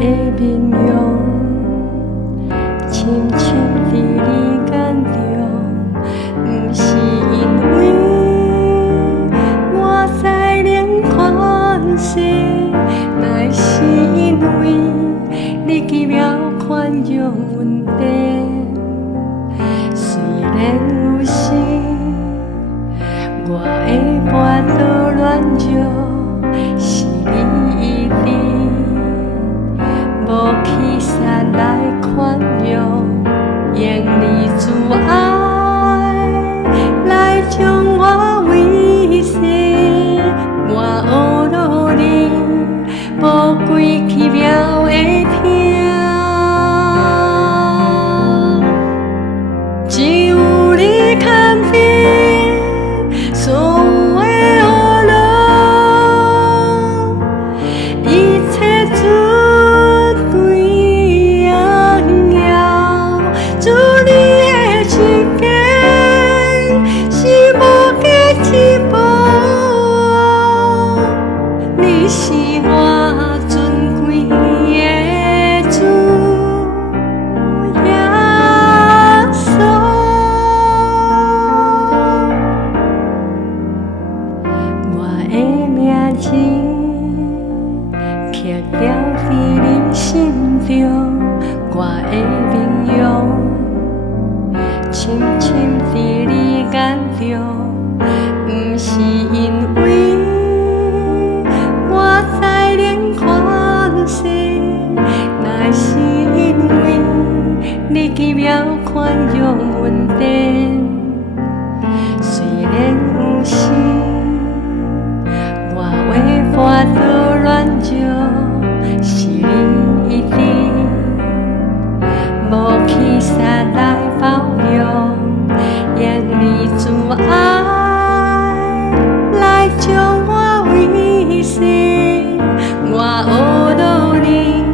的面容，深深伫你眼中，不是因为我再能款式，乃是因为你奇妙宽容稳定。虽然有时我的跋倒软弱，是你一定无欺善来宽容，用你自爱来将我维系。我学到你宝贵奇妙的听，只有你看见所有的黑暗，一切准对荣耀。主你的时间是无价之宝，你是我尊贵的主耶稣。我的名字刻掉伫你心中，我的面容深深伫你眼中，不是因为我再能款式，乃是因为你奇妙宽容稳定。虽然有时我会跋倒软弱，是你一定无欺善来包容，用你自爱来将我维系。我学到你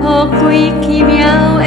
宝贵奇妙的